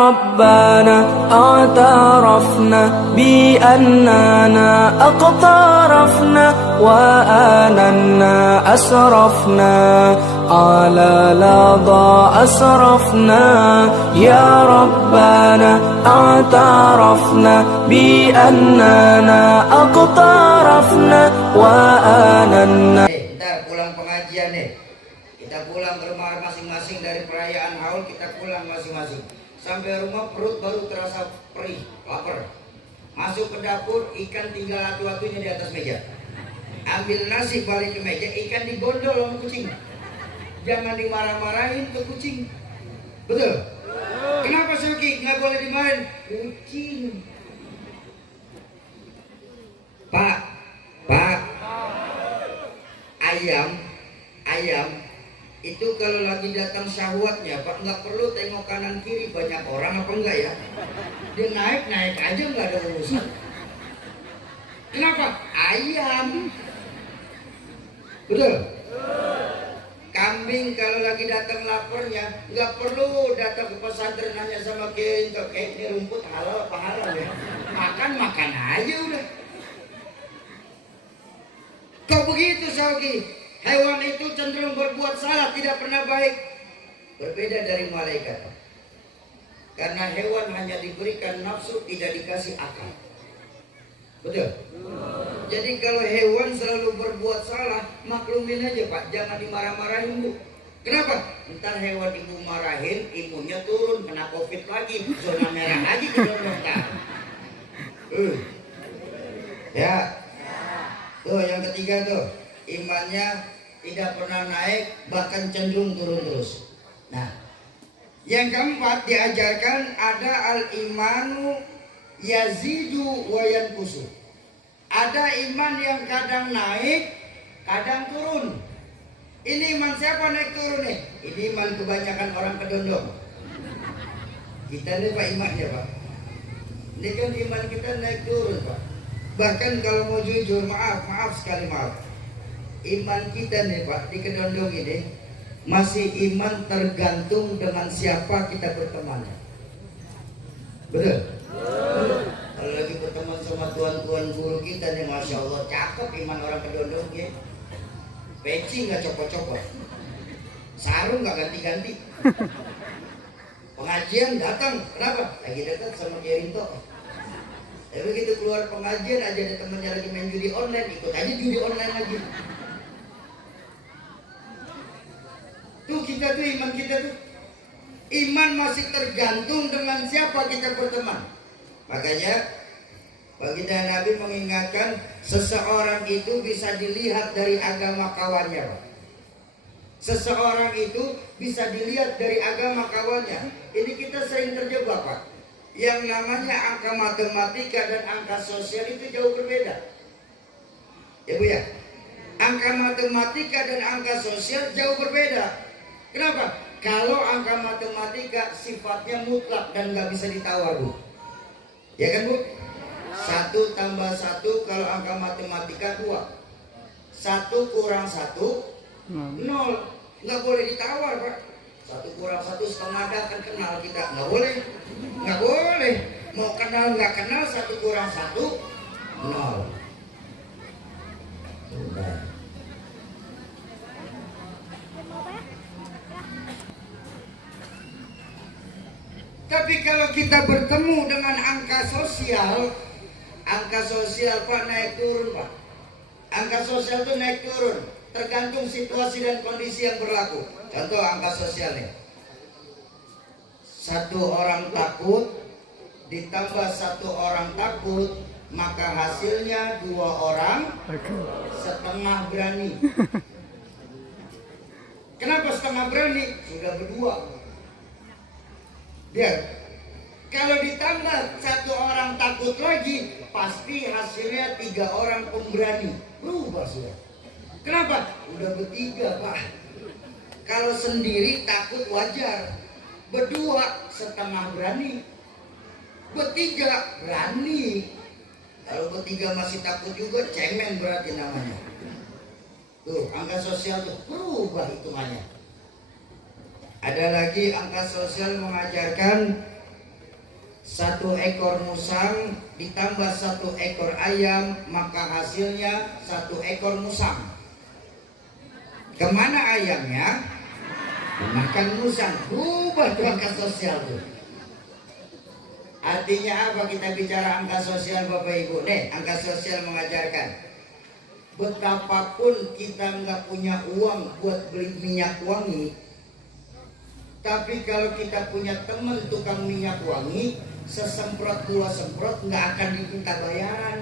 ربنا اعترفنا بأننا اقترفنا وآننا أسرفنا على لظى أسرفنا يا ربنا اعترفنا بأننا اقترفنا وآننا. Kita pulang pengajian nih, kita pulang ke rumah masing-masing dari perayaan haul, kita pulang masing-masing. Sampai rumah perut baru terasa perih, lapar. Masuk ke dapur, ikan tinggal atu-atunya di atas meja. Ambil nasi balik ke meja, ikan digondol sama kucing. Jangan dimarah-marahin ke kucing. Betul? Kenapa Syuki nggak boleh dimarahin? Kucing. Pak, ayam itu kalau lagi datang syahwatnya Pak, nggak perlu tengok kanan kiri banyak orang apa enggak ya, dia naik aja nggak ada urusan. Kenapa? Ayam. Betul? Kambing kalau lagi datang laparnya nggak perlu datang ke pesantren nanya sama kiai, ini rumput halal apa halal ya, makan aja udah. Kok begitu Sauki? Hewan itu cenderung berbuat salah, tidak pernah baik. Berbeda dari malaikat. Karena hewan hanya diberikan nafsu, tidak dikasih akal. Betul? Jadi kalau hewan selalu berbuat salah, maklumin aja Pak, jangan dimarah-marahin Bu. Kenapa? Ntar hewan ibu marahin, imunnya turun, kena COVID lagi, zona merah lagi ke dokter. Ya. Tuh yang ketiga tuh, imannya tidak pernah naik, bahkan cenderung turun terus. Nah, yang keempat diajarkan ada al-imanu yazidu wa yanqusu. Ada iman yang kadang naik, kadang turun. Ini iman siapa naik turun nih? Ini iman kebanyakan orang kedondong. Kita nih Pak imannya Pak. Ini kan iman kita naik turun Pak. Bahkan kalau mau jujur, maaf sekali maaf. Iman kita nih Pak di kedondong ini masih iman tergantung dengan siapa kita berteman. Betul? Kalau lagi berteman sama tuan-tuan guru kita nih, Masya Allah cakep iman orang kedondong ya. Peci nggak copot-copot, sarung nggak ganti-ganti. Pengajian datang, kenapa? Lagi dekat sama Kiai Rinto. Tapi begitu keluar pengajian aja ada temennya lagi main judi online, ikut aja judi online lagi. Tuh kita tuh iman kita tuh, iman masih tergantung dengan siapa kita berteman. Makanya baginda Nabi mengingatkan seseorang itu bisa dilihat dari agama kawannya. Seseorang itu bisa dilihat dari agama kawannya. Ini kita sering terjebak Pak. Yang namanya angka matematika dan angka sosial itu jauh berbeda. Ya Bu ya? Angka matematika dan angka sosial jauh berbeda. Kenapa? Kalau angka matematika sifatnya mutlak dan nggak bisa ditawar Bu. Ya kan Bu? 1 tambah 1 kalau angka matematika 2. 1 kurang 1 0. Nggak boleh ditawar Pak. 1 kurang 1 setengah dah kan kenal kita. Nggak boleh. Nggak boleh. Mau kenal nggak kenal 1 kurang 1 0. Sudah. Tapi kalau kita bertemu dengan angka sosial Pak naik turun Pak. Angka sosial itu naik turun, tergantung situasi dan kondisi yang berlaku. Contoh angka sosial nih. 1 orang takut ditambah 1 orang takut, maka hasilnya 2 orang setengah berani. Kenapa setengah berani? Sudah berdua. Biar kalau ditambah 1 orang takut lagi, pasti hasilnya 3 orang pemberani. Berubah sudah. Kenapa? Udah bertiga Pak. Kalau sendiri takut wajar, berdua setengah berani, bertiga berani. Kalau bertiga masih takut juga, cemen berarti namanya. Tuh angka sosial tuh berubah hitungannya. Ada lagi angka sosial mengajarkan 1 ekor musang ditambah 1 ekor ayam, maka hasilnya 1 ekor musang. Kemana ayamnya? Makan musang. Berubah tuh angka sosial tuh. Artinya apa kita bicara angka sosial Bapak Ibu? Nih, angka sosial mengajarkan betapapun kita nggak punya uang buat beli minyak wangi, tapi kalau kita punya teman tukang minyak wangi, sesemprot 2 semprot nggak akan diminta bayaran.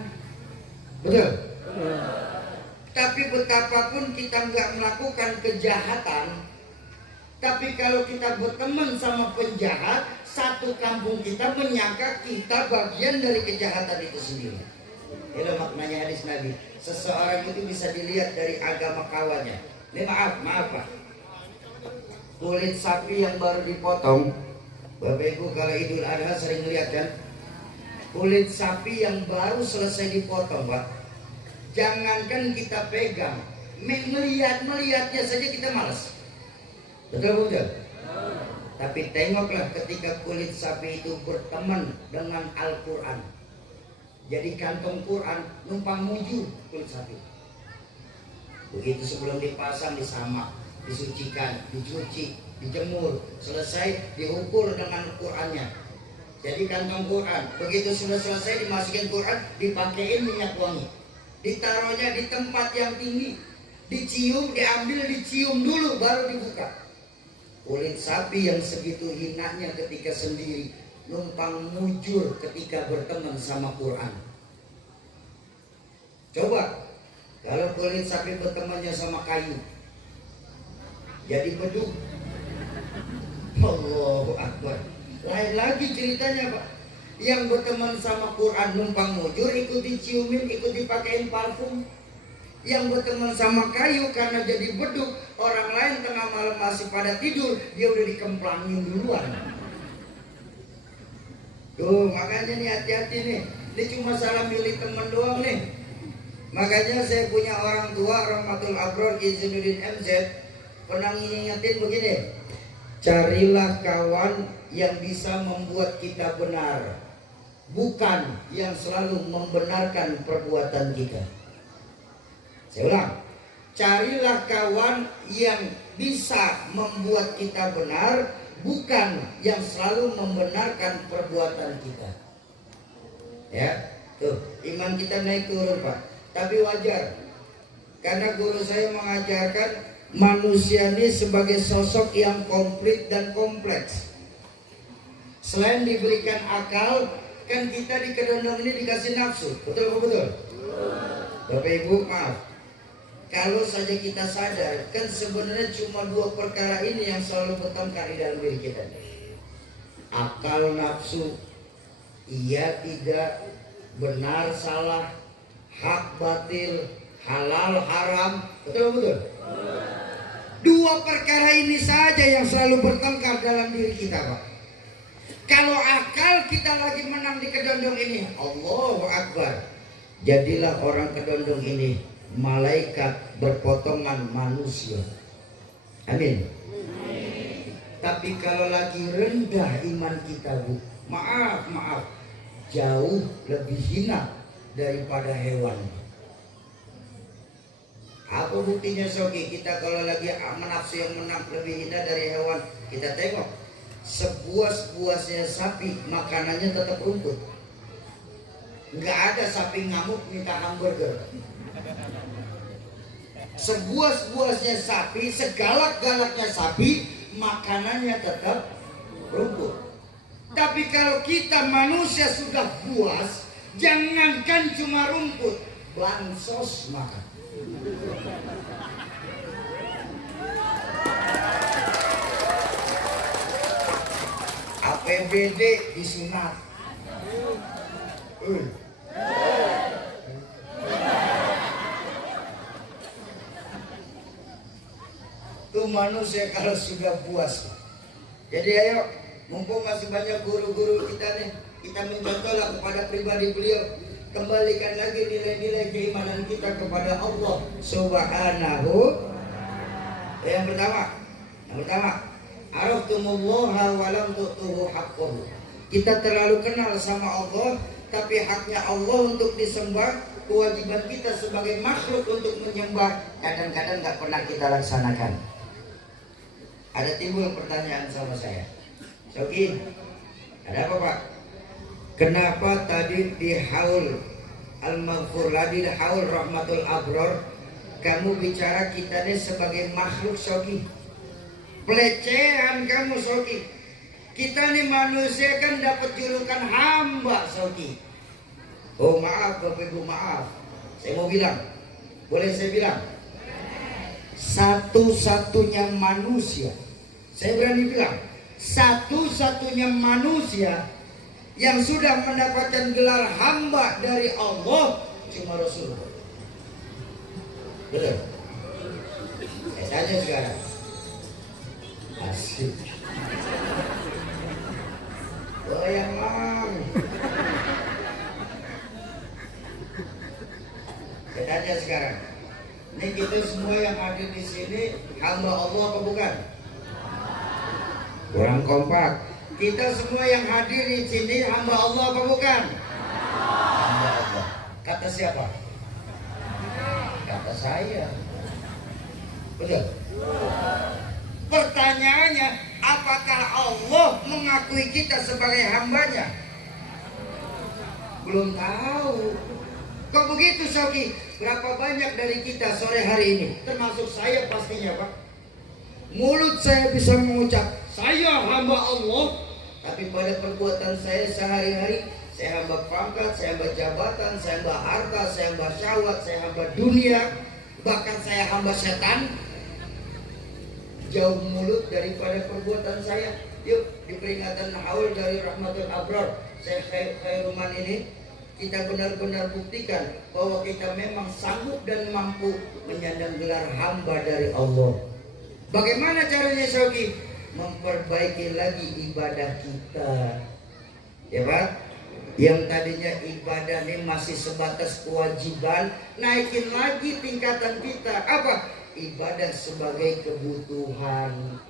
Betul? Tapi betapapun kita nggak melakukan kejahatan, tapi kalau kita berteman sama penjahat, satu kampung kita menyangka kita bagian dari kejahatan itu sendiri. Itu maknanya hadis Nabi. Seseorang itu bisa dilihat dari agama kawannya. Ini maaf Pak. Kulit sapi yang baru dipotong, Bapak Ibu kalau Idul Adha sering lihat kan? Kulit sapi yang baru selesai dipotong, Pak. Jangankan kita pegang, melihatnya saja kita malas. Betul? Tapi tengoklah ketika kulit sapi itu berteman dengan Al-Quran, jadi kantong Quran, numpang mujur kulit sapi. Begitu sebelum dipasang disamak, disucikan, dicuci, dijemur, selesai diukur dengan Qurannya. Jadi kantong Quran, begitu sudah selesai dimasukin Quran, dipakein minyak wangi, ditaruhnya di tempat yang tinggi, dicium, diambil, dicium dulu baru dibuka. Kulit sapi yang segitu hinanya ketika sendiri, numpang mujur ketika berteman sama Quran. Coba kalau kulit sapi bertemannya sama kayu, jadi beduk. Allahu Akbar. Lain lagi ceritanya Pak. Yang berteman sama Quran numpang mujur, ikut diciumin, ikut dipakein parfum. Yang berteman sama kayu karena jadi beduk, orang lain tengah malam masih pada tidur, dia udah dikemplangin duluan. Tuh makanya nih hati-hati nih. Ini cuma salah milih teman doang nih. Makanya saya punya orang tua Rahmatul Abror Izzuddin MZ pernah ngingetin begini, carilah kawan yang bisa membuat kita benar, bukan yang selalu membenarkan perbuatan kita. Saya ulang, carilah kawan yang bisa membuat kita benar, bukan yang selalu membenarkan perbuatan kita. Ya, tuh iman kita naik turun Pak. Tapi wajar, karena guru saya mengajarkan manusia ini sebagai sosok yang komplit dan kompleks. Selain diberikan akal, kan kita di kedondong ini dikasih nafsu. Betul? Bapak Ibu maaf, kalau saja kita sadar, kan sebenarnya cuma 2 perkara ini yang selalu bertengkar di dalam diri kita. Akal, nafsu, iya tidak, benar salah, hak batil, halal haram. Betul? 2 perkara ini saja yang selalu bertengkar dalam diri kita Pak. Kalau akal kita lagi menang di kedondong ini, Allahu Akbar, jadilah orang kedondong ini malaikat berpotongan manusia. Amin. Tapi kalau lagi rendah iman kita Bu, maaf, jauh lebih hina daripada hewan. Apa buktinya Soki? Kita kalau lagi menafsu yang menang lebih hina dari hewan, kita tengok sebuas-buasnya sapi makanannya tetap rumput. Nggak ada sapi ngamuk minta hamburger. Sebuas-buasnya sapi, segalak-galaknya sapi, makanannya tetap rumput. Tapi kalau kita manusia sudah puas, jangankan cuma rumput, bansos makan. APBD disunat. Tuh manusia kalau sudah puas. Jadi ayo, mumpung masih banyak guru-guru kita nih, kita mencontohlah kepada pribadi beliau. Kembalikan lagi nilai-nilai keimanan kita kepada Allah Subhanahu. Yang pertama, araftumullah wa lam tu'tuhu haqqahu. Kita terlalu kenal sama Allah, tapi haknya Allah untuk disembah, kewajiban kita sebagai makhluk untuk menyembah kadang-kadang nggak pernah kita laksanakan. Ada timbul pertanyaan sama saya, Soki, ada apa Pak? Kenapa tadi di haul al-maghfur, di haul rahmatul abror, kamu bicara kita ini sebagai makhluk, Soki? Pelecehan kamu, Soki. Kita nih manusia kan dapat julukan hamba, Soki. Oh maaf Bapak Ibu, maaf. Saya mau bilang, boleh saya bilang? Satu-satunya manusia, saya berani bilang, satu-satunya manusia yang sudah mendapatkan gelar hamba dari Allah cuma Rasulullah. Betul? Saya tanya sekarang. Asik. Goyang lang. Saya tanya sekarang. Ini kita semua yang hadir di sini hamba Allah apa bukan? Kurang kompak. Kita semua yang hadir di sini hamba Allah apa bukan? Hamba Allah. Kata siapa? Kata saya. Betul? Pertanyaannya, apakah Allah mengakui kita sebagai hambanya? Belum tahu. Kok begitu, Soki? Berapa banyak dari kita sore hari ini, termasuk saya pastinya Pak, mulut saya bisa mengucap saya hamba Allah, tapi pada perbuatan saya sehari-hari, saya hamba pangkat, saya hamba jabatan, saya hamba harta, saya hamba syahwat, saya hamba dunia, bahkan saya hamba setan. Jauh mulut daripada perbuatan saya. Yuk, di peringatan haul dari rahmatul abror, saya khairuman ini, kita benar-benar buktikan bahwa kita memang sanggup dan mampu menyandang gelar hamba dari Allah. Bagaimana caranya, Soki? Memperbaiki lagi ibadah kita, ya Pak. Yang tadinya ibadah ini masih sebatas kewajiban, naikin lagi tingkatan kita. Apa? Ibadah sebagai kebutuhan.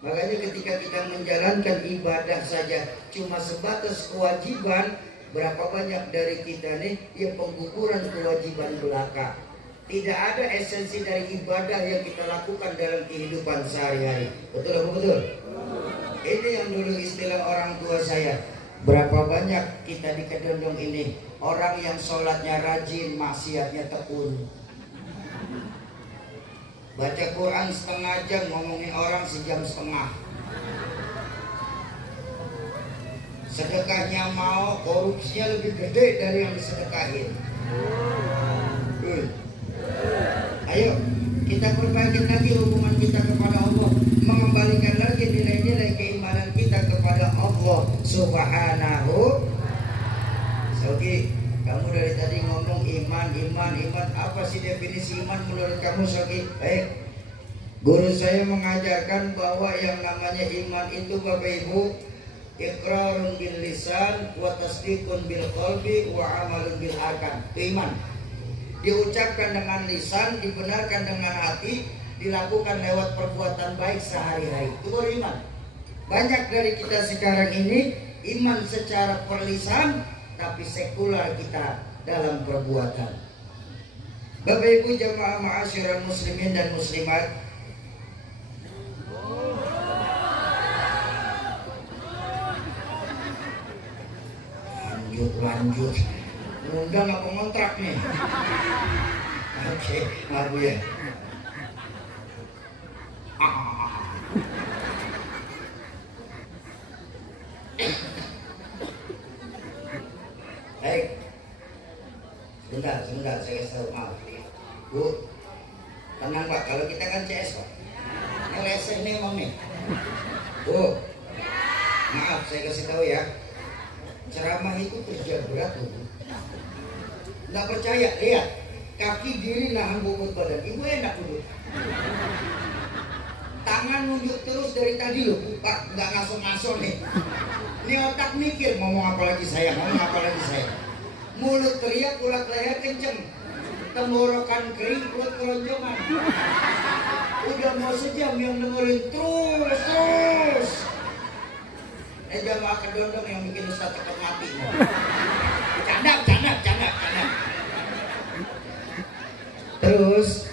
Makanya ketika kita menjalankan ibadah saja cuma sebatas kewajiban, berapa banyak dari kita nih yang pengguguran kewajiban belaka. Tidak ada esensi dari ibadah yang kita lakukan dalam kehidupan sehari-hari. Betul apa betul? Ini yang dulu istilah orang tua saya. Berapa banyak kita di Kedondong ini orang yang sholatnya rajin, maksiatnya tekun. Baca Quran setengah jam, ngomongin orang sejam setengah. Sedekahnya mau, korupsinya lebih gede dari yang disedekahin. Ayo, kita perbaiki lagi hubungan kita kepada Allah, mengembalikan lagi nilai-nilai keimanan kita kepada Allah Subhanahu. Soki, kamu dari tadi ngomong iman. Apa sih definisi iman menurut kamu, Soki? Baik, guru saya mengajarkan bahwa yang namanya iman itu Bapak Ibu, iqrarun bil lisan wa tasdiqun bil qalbi wa amalun bil arkan. Itu iman. Diucapkan dengan lisan, dibenarkan dengan hati, dilakukan lewat perbuatan baik sehari-hari. Itu baru iman. Banyak dari kita sekarang ini iman secara perlisan, tapi sekular kita dalam perbuatan. Bapak Ibu jamaah ma'asyiral muslimin dan muslimat, lanjut undang apa kontrak nih? Oke, ngaku ya. Baik, sebentar, saya kasih tahu, maaf Bu, tenang Pak, kalau kita kan CS Pak, ini leseh nih emang nih Bu, maaf saya kasih tahu ya, ceramah itu kerja berat loh. Nggak percaya, lihat kaki diri nahan bobot badan, ibu enak duduk. Tangan nunjuk terus dari tadi loh Pak, nggak ngaso-ngaso nih. Ini otak mikir ngomong apa lagi saya. Mulut teriak, ulat leher kenceng, tenggorokan kering, perut keroncongan. Udah mau sejam yang dengerin terus. Jamaah kedondong yang bikin Ustaz cepat mati. Canda. Terus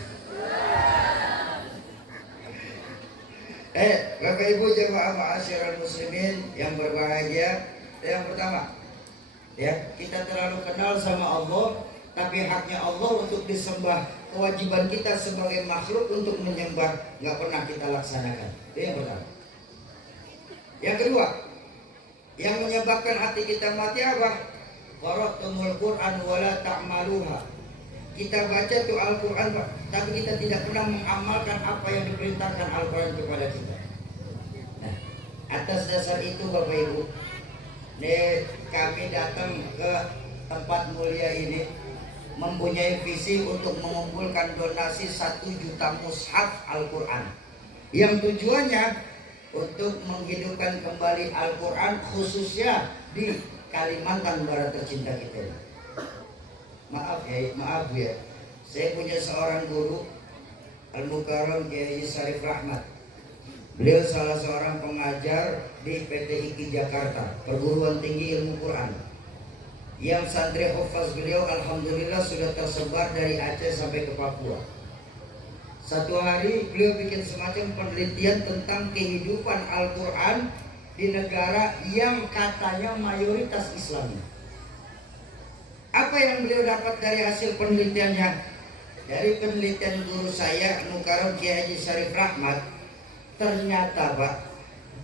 Bapak Ibu jamaah ma'asyiral muslimin yang berbahagia. Yang pertama, ya, kita terlalu kenal sama Allah, tapi haknya Allah untuk disembah, kewajiban kita sebagai makhluk untuk menyembah nggak pernah kita laksanakan. Itu yang pertama. Yang kedua, yang menyebabkan hati kita mati apa? Qara'tumul Qur'an wala ta'maluha. Kita baca tuh Al-Quran, tapi kita tidak pernah mengamalkan apa yang diperintahkan Al-Quran kepada kita. Nah, atas dasar itu Bapak Ibu, kami datang ke tempat mulia ini mempunyai visi untuk mengumpulkan donasi 1 juta mushaf Al-Quran, yang tujuannya untuk menghidupkan kembali Al-Quran, khususnya di Kalimantan Barat tercinta kita. Maaf ya, saya punya seorang guru, Al-Mukarram Kiai Syarif Rahmat. Beliau salah seorang pengajar di PT IKI Jakarta, Perguruan Tinggi Ilmu Quran. Yang santri hufaz beliau alhamdulillah sudah tersebar dari Aceh sampai ke Papua. Satu hari beliau bikin semacam penelitian tentang kehidupan Al-Quran di negara yang katanya mayoritas Islam. Apa yang beliau dapat dari hasil penelitiannya? Dari penelitian guru saya, Mukarram Kiai Syarif Rahmat, ternyata Pak,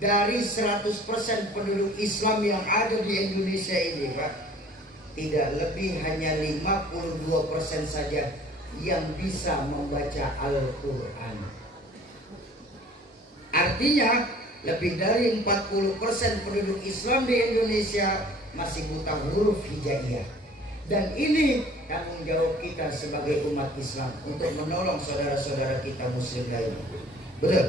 dari 100% penduduk Islam yang ada di Indonesia ini Pak, tidak lebih hanya 52% saja yang bisa membaca Al-Quran. Artinya lebih dari 40% penduduk Islam di Indonesia masih buta huruf hijaiyah. Dan ini tanggung jawab kita sebagai umat Islam untuk menolong saudara-saudara kita muslim lainnya. Betul?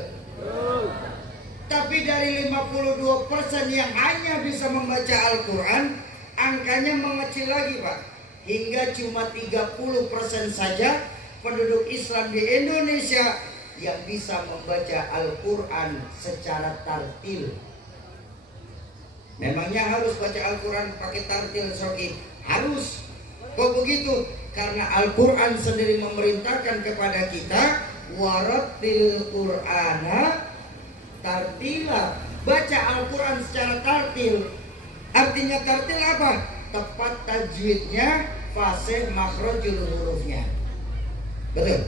Tapi dari 52% yang hanya bisa membaca Al-Quran, angkanya mengecil lagi Pak. Hingga cuma 30% saja penduduk Islam di Indonesia yang bisa membaca Al-Quran secara tartil. Memangnya harus baca Al-Quran pakai tartil, Soki? Harus. Kok begitu? Karena Al-Quran sendiri memerintahkan kepada kita, warattil Qur'ana tartila. Baca Al-Quran secara tartil. Artinya tartil apa? Tepat tajwidnya, fasih makhrajul hurufnya. Betul?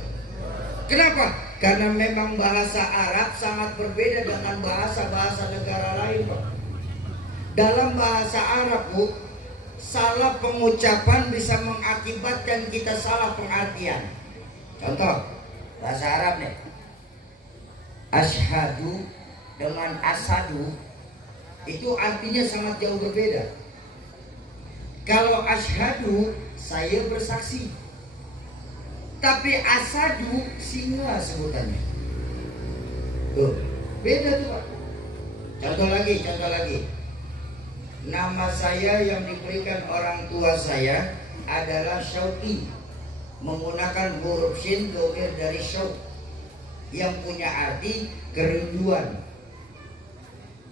Kenapa? Karena memang bahasa Arab sangat berbeda dengan bahasa-bahasa negara lain Pak. Dalam bahasa Arab Bu, salah pengucapan bisa mengakibatkan kita salah pengertian. Contoh, bahasa Arab nih. Asyhadu dengan asadu itu artinya sangat jauh berbeda. Kalau asyhadu, saya bersaksi. Tapi asadu, singa sebutannya. Tuh, beda tuh Pak. Contoh lagi. Nama saya yang diberikan orang tua saya adalah Syauqi, menggunakan huruf shin domir dari syauq yang punya arti kerinduan.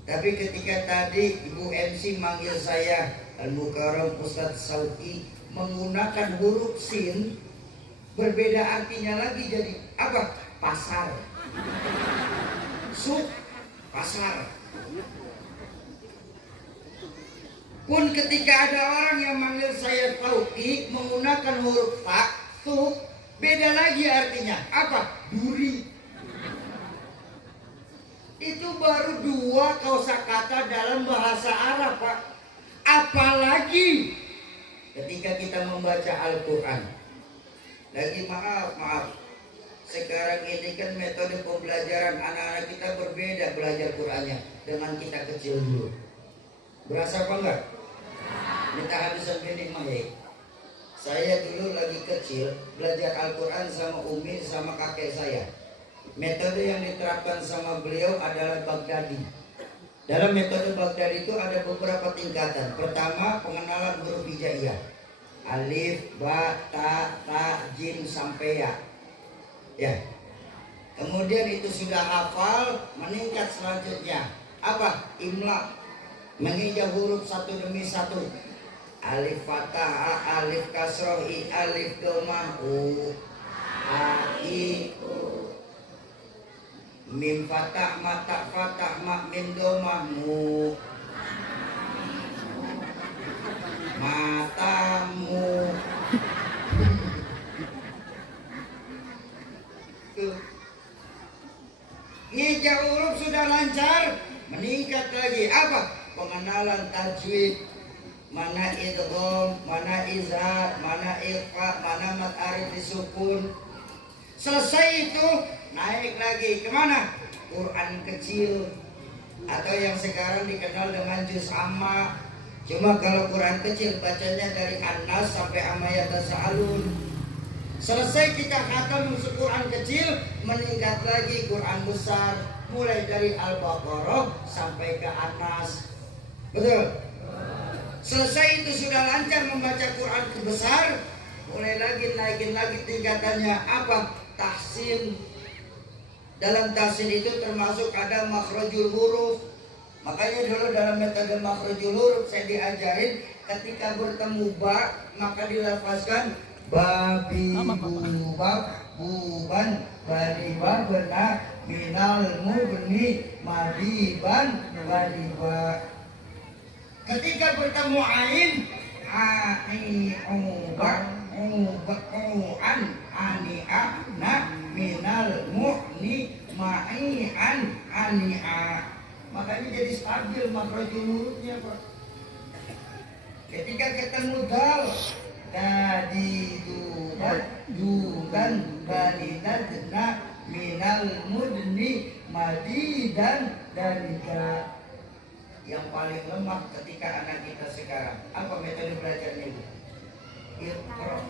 Tapi ketika tadi Ibu MC manggil saya Al-Mukarram Ustadz Syauqi menggunakan huruf shin, berbeda artinya lagi, jadi apa? Pasar. Suq, pasar. Pun ketika ada orang yang manggil saya Tauqi menggunakan huruf ta, tuh, beda lagi artinya. Apa? Duri. Itu baru 2 kosakata dalam bahasa Arab Pak. Apalagi ketika kita membaca Al-Quran. Lagi maaf. Sekarang ini kan metode pembelajaran anak-anak kita berbeda belajar Qurannya dengan kita kecil dulu. Berasa apa enggak? Minta habisan minik mah ya. Saya dulu lagi kecil belajar Al-Quran sama Umi sama kakek saya. Metode yang diterapkan sama beliau adalah Baghdadi. Dalam metode Baghdadi itu ada beberapa tingkatan. Pertama, pengenalan huruf hijaiyah. Alif, ba, ta, jim sampai ya. Ya. Kemudian itu sudah hafal, meningkat selanjutnya. Apa? Imla. Menghijau huruf satu demi satu. Alif fathah, a, alif kasroh, i, alif domah, u, a, i, u. Mim fathah, mata fathah, mak mim domah, mu, matamu. Tuh. Ngijau huruf sudah lancar, meningkat lagi apa? Pengenalan tajwid, mana idgham, mana izhar, mana ikhfa, mana mad arif disukun. Selesai itu naik lagi kemana? Quran kecil atau yang sekarang dikenal dengan juz amma. Cuma kalau Quran kecil bacanya dari An-Nas sampai amma yatasaalun. Selesai kita khatam Quran kecil, meningkat lagi Quran besar, mulai dari Al-Baqarah sampai ke An-Nas. Betul? Selesai itu sudah lancar membaca Quran besar, mulai lagi naikin lagi tingkatannya apa? Tahsin. Dalam tahsin itu termasuk ada makhrajul huruf. Makanya dulu dalam metode makhrajul huruf saya diajarin ketika bertemu ba maka dilafazkan babi bubak buban badiba benak minal mubni madiban badiba. Ketika bertemu ain ai ubak ubak an ani na minal mu'ni ma'i an ani a. Makanya jadi stabil makhrajul hurufnya, Pak. Ketika ketemu dal tadi dudan balidadna minal mudni madidan dalika. Yang paling lemah ketika anak kita sekarang apa metode belajarnya itu? Iqra.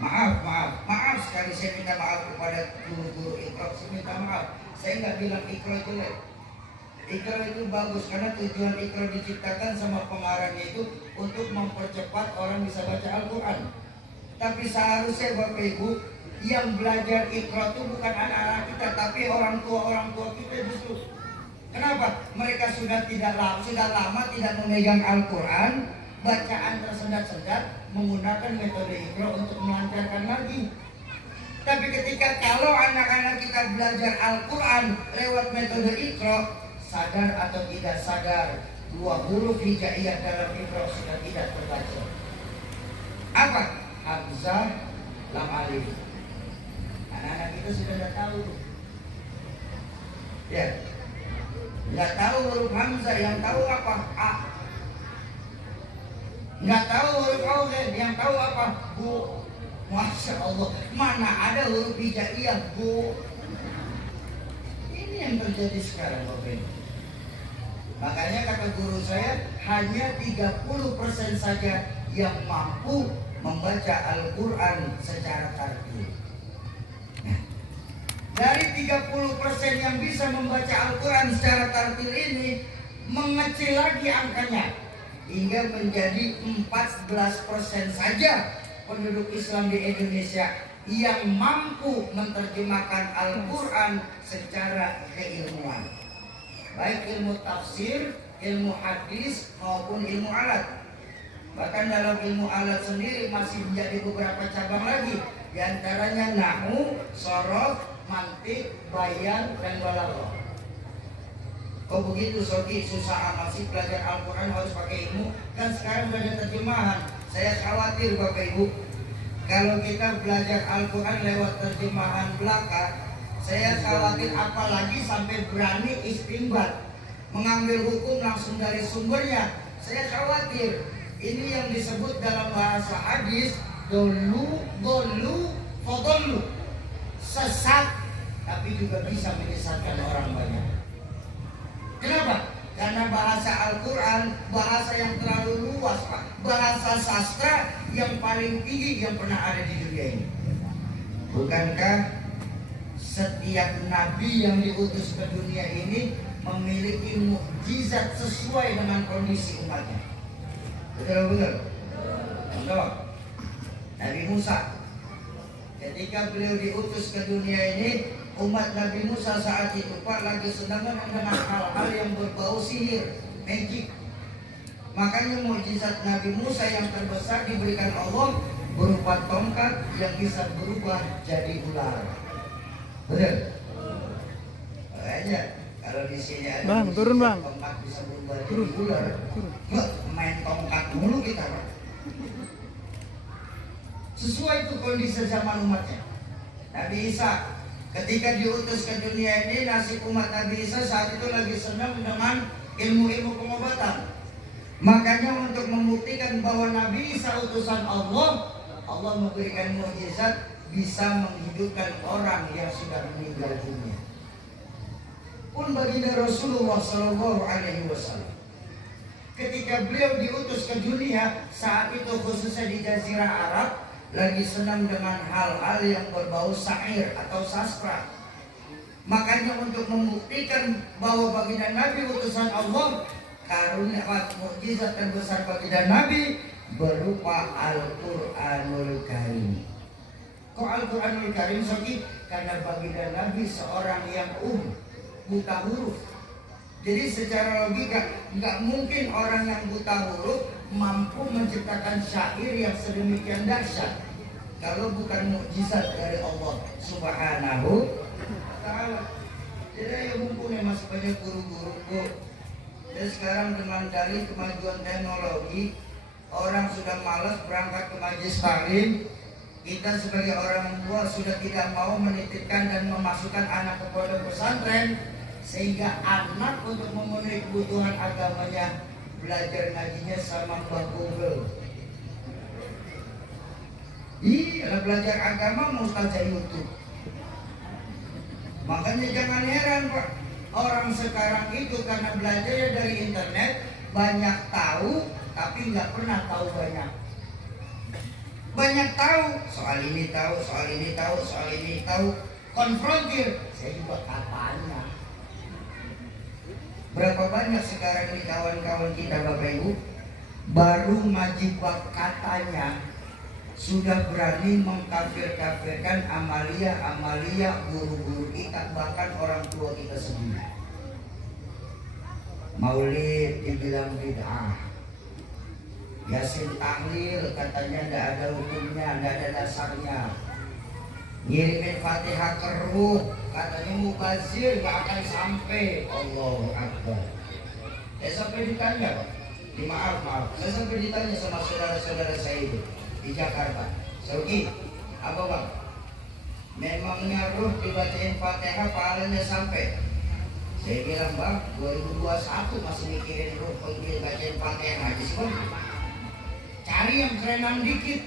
Maaf sekali saya minta maaf kepada guru-guru Iqra. Saya minta maaf, saya nggak bilang Iqra jelek. Iqra itu bagus karena tujuan Iqra diciptakan sama pengarangnya itu untuk mempercepat orang bisa baca Al-Quran. Tapi seharusnya Bapak Ibu yang belajar Iqra itu bukan anak-anak kita, tapi orang tua kita justru. Kenapa? Mereka sudah lama tidak memegang Al-Quran, bacaan tersendat-sendat, menggunakan metode Iqra untuk melancarkan lagi. Tapi ketika kalau anak-anak kita belajar Al-Quran lewat metode Iqra, sadar atau tidak sadar, dua huruf hijaiyah dalam Iqra sudah tidak terbaca. Apa? Hamzah, lam alif. Anak-anak kita sudah tahu. Ya. Nggak tahu huruf Hamzah, yang tahu apa? A. Nggak tahu huruf Audhen, yang tahu apa? Bu. Masya Allah, mana ada huruf hijaiyah, Bu. Ini yang terjadi sekarang, Bapak. Makanya kata guru saya, hanya 30% saja yang mampu membaca Al-Quran secara tartil. Dari 30% yang bisa membaca Al-Quran secara tartil ini, mengecil lagi angkanya hingga menjadi 14% saja penduduk Islam di Indonesia yang mampu menerjemahkan Al-Quran secara keilmuan, baik ilmu tafsir, ilmu hadis maupun ilmu alat. Bahkan dalam ilmu alat sendiri masih menjadi beberapa cabang lagi, diantaranya nahwu, shorof, mantik, bayan, dan balaghah. Oh begitu Soki, susah amat sih belajar Al-Quran harus pakai ilmu. Kan sekarang belajar terjemahan. Saya khawatir Bapak Ibu, kalau kita belajar Al-Quran lewat terjemahan belaka, saya khawatir apalagi sampai berani istinbat, mengambil hukum langsung dari sumbernya. Saya khawatir ini yang disebut dalam bahasa hadis dolu, fadollu, sesat, tapi juga bisa menyesatkan orang banyak. Kenapa? Karena bahasa Al-Quran bahasa yang terlalu luas, Pak. Bahasa sastra yang paling tinggi yang pernah ada di dunia ini. Bukankah setiap nabi yang diutus ke dunia ini memiliki mukjizat sesuai dengan kondisi umatnya? Betul-betul. Contoh, Nabi Musa, ketika beliau diutus ke dunia ini, umat Nabi Musa saat itu Pak lagi sedang dengan hal-hal yang berbau sihir, magic. Makanya mukjizat Nabi Musa yang terbesar diberikan Allah berupa tongkat yang bisa berubah jadi ular. Betul? Makanya kalau di sini ada Bang, turun bang. tongkat bisa berubah jadi ular. Yuk, main tongkat mulu kita, Bang. Sesuai itu kondisi zaman umatnya. Nabi Isa ketika diutus ke dunia ini, nasib umat Nabi Isa saat itu lagi senang dengan ilmu-ilmu pengobatan. Makanya untuk membuktikan bahwa Nabi Isa utusan Allah, Allah memberikan mukjizat bisa menghidupkan orang yang sudah meninggal dunia. Pun baginda Rasulullah Shallallahu Alaihi Wasallam, ketika beliau diutus ke dunia, saat itu khususnya di Jazirah Arab, lagi senang dengan hal-hal yang berbau syair atau sastra. Makanya untuk membuktikan bahwa baginda Nabi utusan Allah, karunia mukjizat terbesar baginda Nabi berupa Al-Quranul Karim. Kok Al-Quranul Karim Soki? Karena baginda Nabi seorang yang buta huruf. Jadi secara logika nggak mungkin orang yang buta huruf mampu menciptakan syair yang sedemikian dahsyat kalau bukan mukjizat dari Allah Subhanahu wa Ta'ala. Jadi ya mumpung ya masih banyak guru-guru. Dan sekarang dengan dalih kemajuan teknologi, orang sudah malas berangkat ke majelis taklim. Kita sebagai orang tua sudah tidak mau menitipkan dan memasukkan anak ke pondok pesantren, sehingga anak untuk memenuhi kebutuhan agamanya belajar ngajinya sama Mbak Google. Iya, belajar agama mau ustazah YouTube. Makanya jangan heran Pak, orang sekarang itu karena belajarnya dari internet banyak tahu, tapi nggak pernah tahu banyak. Banyak tahu, soal ini tahu, soal ini tahu, soal ini tahu. Konfrontir, saya juga katanya. Berapa banyak sekarang ini kawan-kawan kita Bapak Ibu baru majibak katanya sudah berani mengkafir-kafirkan amalia-amalia guru-guru kita, bahkan orang tua kita sendiri. Maulid dibilang bid'ah, Yasin tahlil katanya tidak ada hukumnya, tidak ada dasarnya. Ngirimin Fatihah ke ruh katanya mubazir gak akan sampai. Allahu Akbar. Saya sampai ditanya Pak, maaf, saya sampai ditanya sama saudara-saudara saya itu di Jakarta, Sauki, apa Bang? Memangnya ruh dibacain Fatihah pahalanya sampai? Saya bilang Bang, 2021 masih mikirin ruh dibacain Fatihah aja sih Bang. Cari yang kerenan dikit.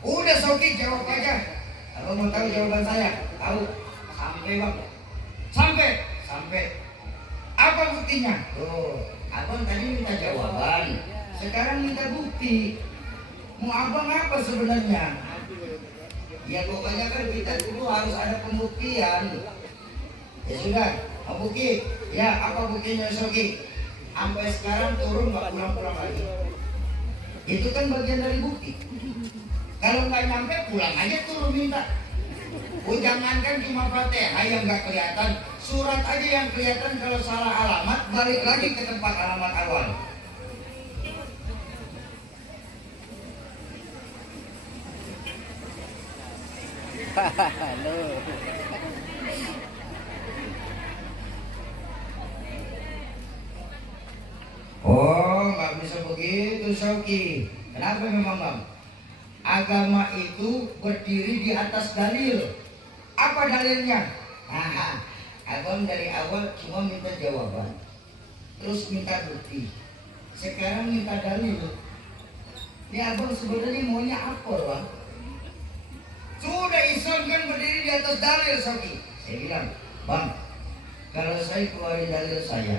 Udah Sauki, jawab aja. Kalau mau tahu jawaban saya, tahu. Sampai Bang. Sampai. Apa buktinya? Tuh, Abang tadi minta jawaban, sekarang minta bukti. Mau Abang apa sebenarnya? Ya pokoknya kan kita dulu harus ada pembuktian. Ya sudah, mau bukti? Ya apa buktinya Soki? Sampai sekarang turun nggak pulang-pulang lagi. Itu kan bagian dari bukti. Kalau nggak nyampe pulang aja turun minta. Jangankan cuma Fatihah yang nggak kelihatan, surat aja yang kelihatan kalau salah alamat balik lagi ke tempat alamat awal. Halo. Oh, nggak bisa begitu Sauki. Kenapa memang Bang? Agama itu berdiri di atas dalil. Apa dalilnya? Abang dari awal cuma minta jawaban, terus minta bukti. Sekarang minta dalil. Ini abang sebenarnya maunya apa Bang? Sudah Islam kan berdiri di atas dalil Sauki. Saya bilang, Bang, kalau saya keluarin dalil saya,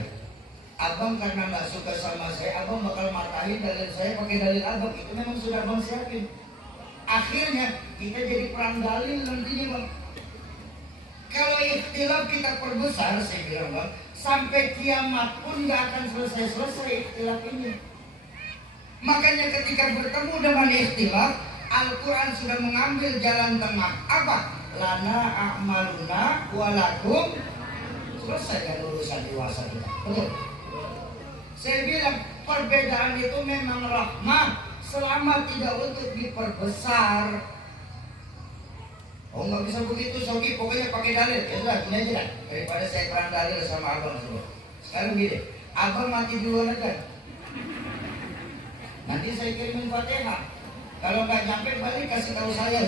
Abang karena nggak suka sama saya, Abang bakal matahin dalil saya pakai dalil Abang. Itu memang sudah Abang siapin. Akhirnya kita jadi perang dalil nantinya Bang. Kalau ikhtilaf kita perbesar, saya bilang Bang, sampai kiamat pun nggak akan selesai ikhtilaf ini. Makanya ketika bertemu dengan ikhtilaf, Al-Quran sudah mengambil jalan tengah. Apa? Lana a'maluna walakum. Selesai kan urusan dewasa kita. Betul. Saya bilang Perbedaan itu memang rahmah selama tidak untuk diperbesar. Oh nggak bisa begitu Sogi, pokoknya pakai dalil. Ya sudah, gini aja kan. Daripada saya perang dalil sama abang semua. Sekarang gini, abang mati duluan aja. Nanti saya kirimin Fatihah. Kalau nggak nyampe balik kasih tahu saya.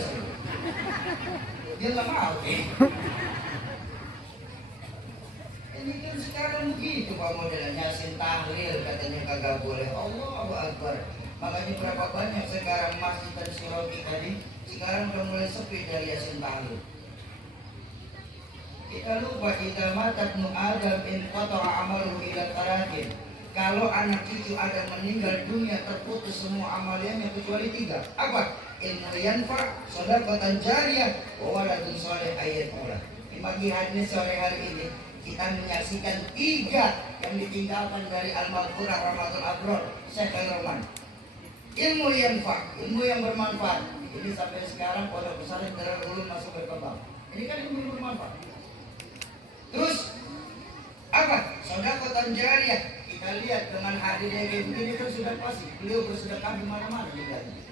Dia nggak mau. Ini kan sekarang begitu Pak modelnya, nyasin tahlil katanya kagak boleh. Allahu Akbar. Makanya berapa banyak sekarang masjid dan siroki tadi sekarang udah mulai sepi dari yasin tahlil. Kita lupa idza mata ibnu Adam in qata'a amaluhu ila tarakin. Kalau anak cucu Adam meninggal dunia terputus semua amalnya kecuali 3. Apa? Ilmu yanfa, shadaqatan jariyah, wa waladun shalih ayatullah. Di pagi hari ini sore hari ini kita menyaksikan 3 yang ditinggalkan dari Al-Maghfurah Rahmatul Abror Syekh Khairul. Ilmu yanfa, ilmu yang bermanfaat. Ini sampai sekarang pondok pesantren Darul Ulum masih berkembang. Ini kan ilmu yang bermanfaat. Terus apa? Shadaqatan jariyah. Kita lihat dengan hadirnya kayak begini kan sudah pasti beliau bersedekah di mana-mana tinggalnya.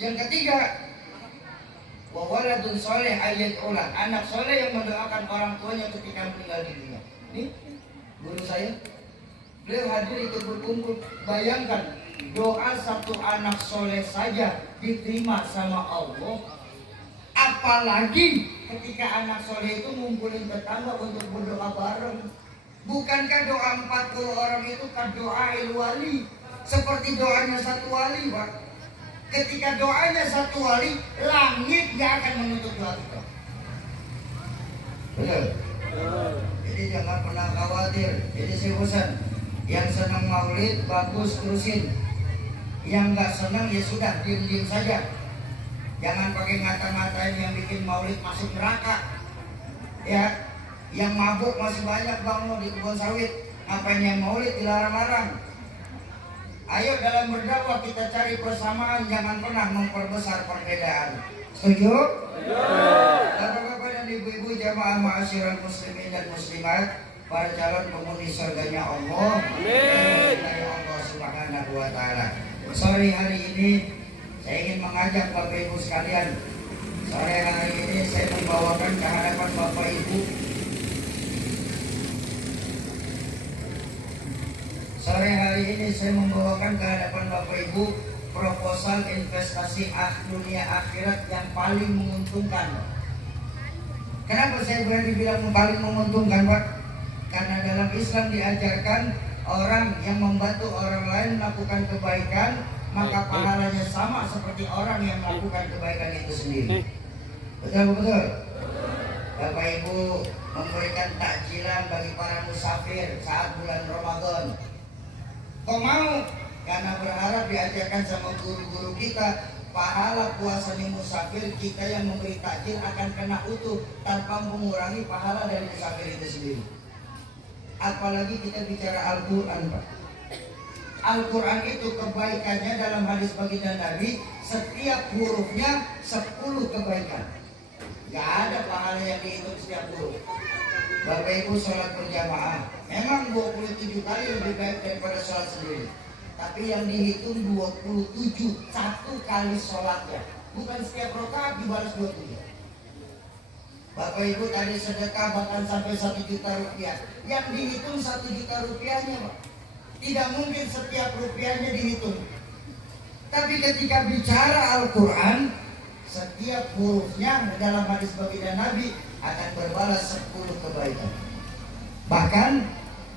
Yang ketiga, wa waladun shalih ayatullah, anak soleh yang mendoakan orang tuanya ketika meninggal di dunia. Ini guru saya, beliau hadir ikut berkumpul. Bayangkan doa satu anak soleh saja diterima sama Allah, apalagi ketika anak soleh itu ngumpulin tetangga untuk berdoa bareng. Bukankah doa 40 orang itu kan doa wali, seperti doanya satu wali Pak. Ketika doanya satu wali, langit yang akan menutup doa kita. Betul? Jadi jangan pernah khawatir. Jadi saya pesan, yang senang maulid bagus terusin. Yang nggak senang ya sudah diam-diam saja. Jangan pakai ngata-ngatain yang bikin maulid masuk neraka. Ya, yang mabuk masih banyak Bang di kebun sawit. Ngapain yang maulid dilarang-larang? Ayo dalam berdakwah kita cari persamaan, jangan pernah memperbesar perbedaan. Setuju? Bapak-bapak dan ibu-ibu jamaah ma'asyiral muslimin dan muslimat, para calon penghuni surganya Allah. Amin. Allah Subhanahu wa taala. Sore hari ini saya ingin mengajak Bapak Ibu sekalian. Sore hari ini saya membawakan ke hadapan Bapak Ibu. Sore hari ini saya membawakan ke hadapan Bapak Ibu proposal investasi dunia akhirat yang paling menguntungkan. Kenapa saya berani bilang paling menguntungkan Pak? Karena dalam Islam diajarkan orang yang membantu orang lain melakukan kebaikan, maka pahalanya sama seperti orang yang melakukan kebaikan itu sendiri. Betul-betul. Bapak Ibu memberikan takjilan bagi para musafir saat bulan Ramadan. Kok mau? Karena berharap diajarkan sama guru-guru kita, pahala puasanya musafir kita yang memberi takjil akan kena utuh tanpa mengurangi pahala dari musafir itu sendiri. Apalagi kita bicara Al-Quran Pak. Al-Quran itu kebaikannya dalam hadis baginda Nabi, setiap hurufnya 10 kebaikan. Gak ada pahala yang dihitung setiap huruf. Bapak Ibu sholat berjamaah memang 27 kali lebih baik daripada sholat sendiri. Tapi yang dihitung 27 satu kali sholatnya, bukan setiap rakaat dibalas 27. Bapak Ibu tadi sedekah bahkan sampai 1 juta rupiah. Yang dihitung 1 juta rupiahnya Pak. Tidak mungkin setiap rupiahnya dihitung. Tapi ketika bicara Al-Quran, setiap hurufnya dalam hadis baginda Nabi akan berbalas 10 kebaikan. Bahkan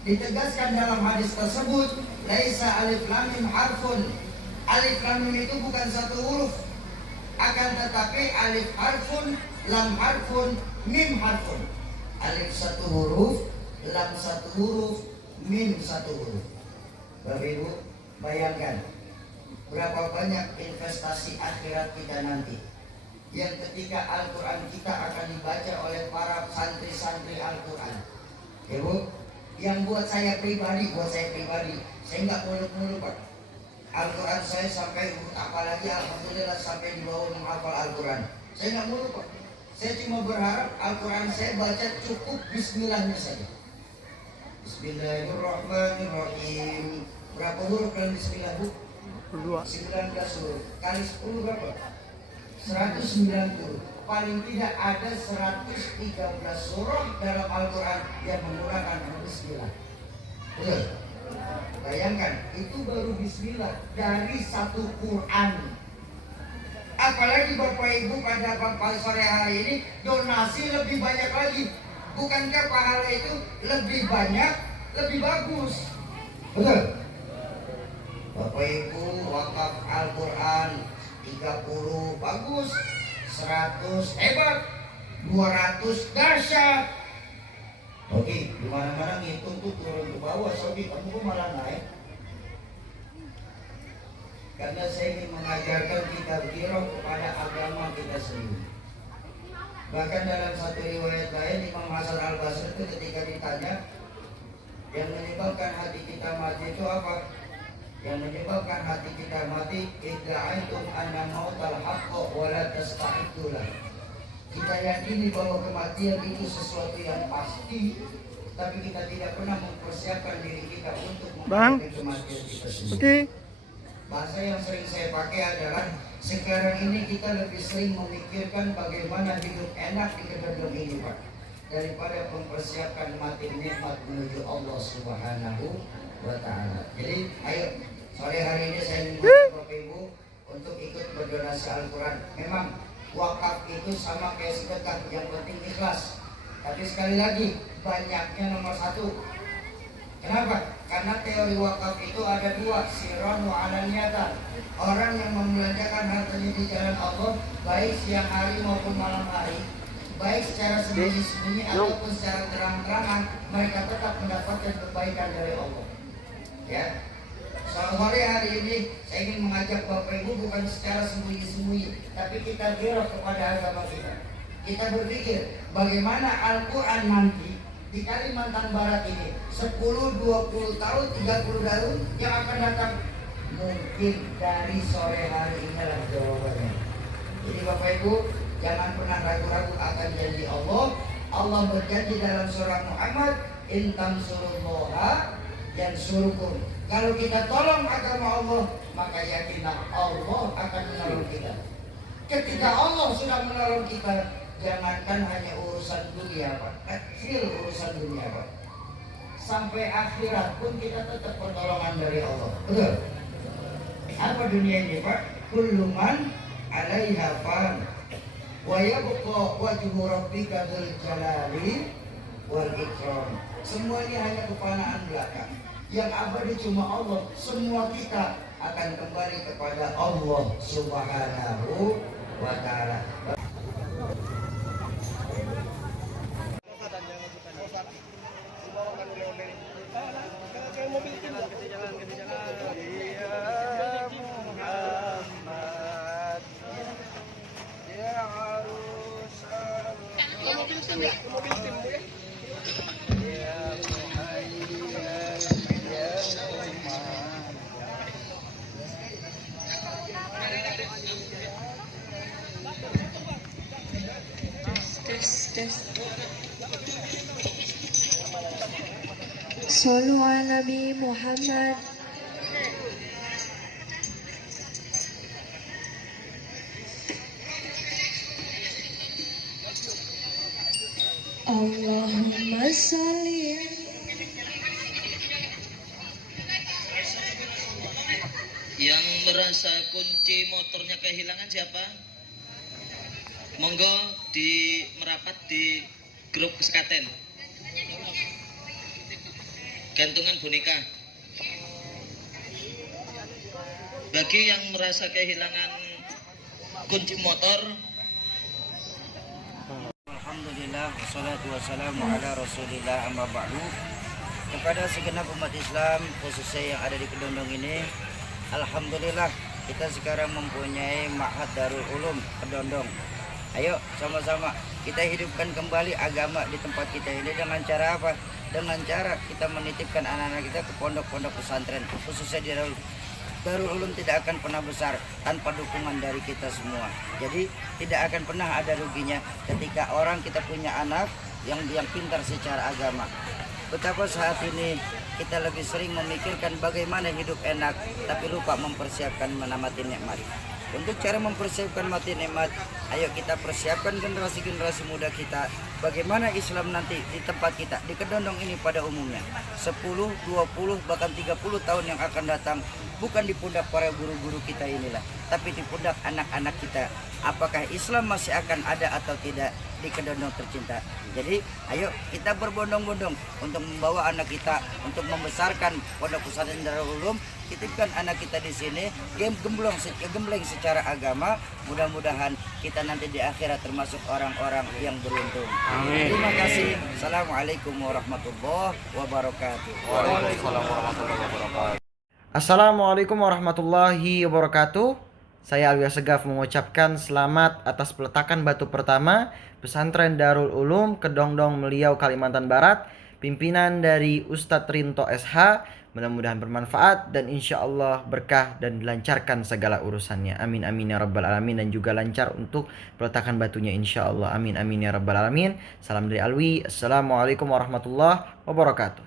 ditegaskan dalam hadis tersebut, laisa alif lam mim harfun. Alif lam mim itu bukan satu huruf, akan tetapi alif harfun, lam harfun, mim harfun. Alif satu huruf, lam satu huruf, mim satu huruf. Bapak Ibu bayangkan berapa banyak investasi akhirat kita nanti, yang ketika Al-Quran kita akan dibaca oleh para santri-santri Al-Quran. Ya Bu, yang buat saya pribadi, saya nggak muluk-muluk Pak. Al-Quran saya sampai apalagi Alhamdulillah sampai di bawah menghafal Al-Quran. Saya nggak muluk Pak. Saya cuma berharap Al-Quran saya baca cukup bismillahnya saja. Bismillahirrahmanirrahim. Berapa huruf dalam bismillah, Bu? 2. 19 huruf. Kali 10 berapa? 190. Paling tidak ada 113 surah dalam Al-Quran yang menggunakan bismillah. Betul? Bayangkan, itu baru bismillah dari satu Quran. Apalagi Bapak Ibu pada sore hari ini donasi lebih banyak lagi. Bukankah pahala itu lebih banyak, lebih bagus? Betul? Bapak Ibu wakaf Al-Quran 30 bagus, 100 hebat, 200 dahsyat. Oke, dimana-mana ngitung tuh turun ke bawah, Sobi, kamu kok malah naik? Karena saya ingin mengajarkan kita giroh kepada agama kita sendiri. Bahkan dalam satu riwayat lain, Imam Hasan Al-Basri itu ketika ditanya, yang menyebabkan hati kita mati itu apa? Yang menyebabkan hati kita mati, idda'aitum anna mautal haqqa wa la tasta'iddulah. Kita yakini bahwa kematian itu sesuatu yang pasti, tapi kita tidak pernah mempersiapkan diri kita untuk menghadapi kematian kita sendiri. Bahasa yang sering saya pakai adalah sekarang ini kita lebih sering memikirkan bagaimana hidup enak di kedua ini, Pak, daripada mempersiapkan mati nikmat menuju Allah Subhanahu wa Ta'ala. Jadi ayo sore hari ini saya mengajak Bapak Ibu untuk ikut berdonasi Al-Quran. Memang wakaf itu sama kayak sedekah, yang penting ikhlas. Tapi sekali lagi, banyaknya nomor satu. Kenapa? Karena teori wakaf itu ada dua, sirron wa alaniyatan. Orang yang membelanjakan hartanya di jalan Allah, baik siang hari maupun malam hari, baik secara sembunyi-sembunyi ataupun secara terang-terangan, mereka tetap mendapatkan kebaikan dari Allah. Ya. Sore hari ini saya ingin mengajak Bapak Ibu bukan secara sembunyi-sembunyi, tapi kita giroh kepada agama kita. Kita berpikir bagaimana Al-Quran nanti di Kalimantan Barat ini 10, 20 tahun, 30 tahun yang akan datang. Mungkin dari sore hari inilah jawabannya. Jadi Bapak Ibu jangan pernah ragu-ragu akan janji Allah. Allah berjanji dalam surah Muhammad, in tansurullaha yansurkum. Kalau kita tolong agama Allah, maka yakinlah Allah akan menolong kita. Ketika Allah sudah menolong kita, jangankan hanya urusan dunia, Pak, kecil urusan dunia, Pak, sampai akhirat pun kita tetap pertolongan dari Allah. Betul? Apa dunia ini, Pak? Kullu man 'alaiha fan wa yabqa wajhu rabbika dzul jalali wal ikram. Semua ini hanya kefanaan belaka. Yang abadi cuma Allah. Semua kita akan kembali kepada Allah Subhanahu wa Ta'ala. Sallu ala Nabi Muhammad. Allahumma salli. Yang merasa kunci motornya kehilangan siapa? Monggo di merapat di grup sekaten. Gantungan boneka. Bagi yang merasa kehilangan kunci motor, Alhamdulillah, wassalatu wassalamu ala rasulillah, amma ba'du. Kepada segenap umat Islam, khususnya yang ada di Kedondong ini, alhamdulillah kita sekarang mempunyai Ma'had Darul Ulum Kedondong. Ayo sama-sama kita hidupkan kembali agama di tempat kita ini dengan cara apa? Dengan cara kita menitipkan anak-anak kita ke pondok-pondok pesantren, khususnya di Darul Ulum tidak akan pernah besar tanpa dukungan dari kita semua. Jadi tidak akan pernah ada ruginya ketika orang kita punya anak yang pintar secara agama. Betapa saat ini kita lebih sering memikirkan bagaimana hidup enak, tapi lupa mempersiapkan menamati nikmat. Untuk cara mempersiapkan mati nikmat, ayo kita persiapkan generasi-generasi muda kita. Bagaimana Islam nanti di tempat kita, di Kedondong ini pada umumnya 10, 20, bahkan 30 tahun yang akan datang, bukan di pundak para guru-guru kita inilah, tapi di pundak anak-anak kita. Apakah Islam masih akan ada atau tidak di Kedondong tercinta? Jadi ayo kita berbondong-bondong untuk membawa anak kita, untuk membesarkan Pondok Pesantren Darul Ulum. Titipkan anak kita di sini, gembleng secara agama. Mudah-mudahan kita nanti di akhirat termasuk orang-orang yang beruntung. Amin. Terima kasih. Assalamualaikum warahmatullahi wabarakatuh. Waalaikumsalam warahmatullahi wabarakatuh. Assalamualaikum warahmatullahi wabarakatuh. Saya Alwi Segaf mengucapkan selamat atas peletakan batu pertama Pesantren Darul Ulum Kedondong Meliau Kalimantan Barat, pimpinan dari Ustadz Rinto SH. Mudah-mudahan bermanfaat dan insya Allah berkah dan dilancarkan segala urusannya. Amin amin ya rabbal alamin. Dan juga lancar untuk peletakan batunya insya Allah. Amin amin ya rabbal alamin. Salam dari Alwi. Assalamualaikum warahmatullahi wabarakatuh.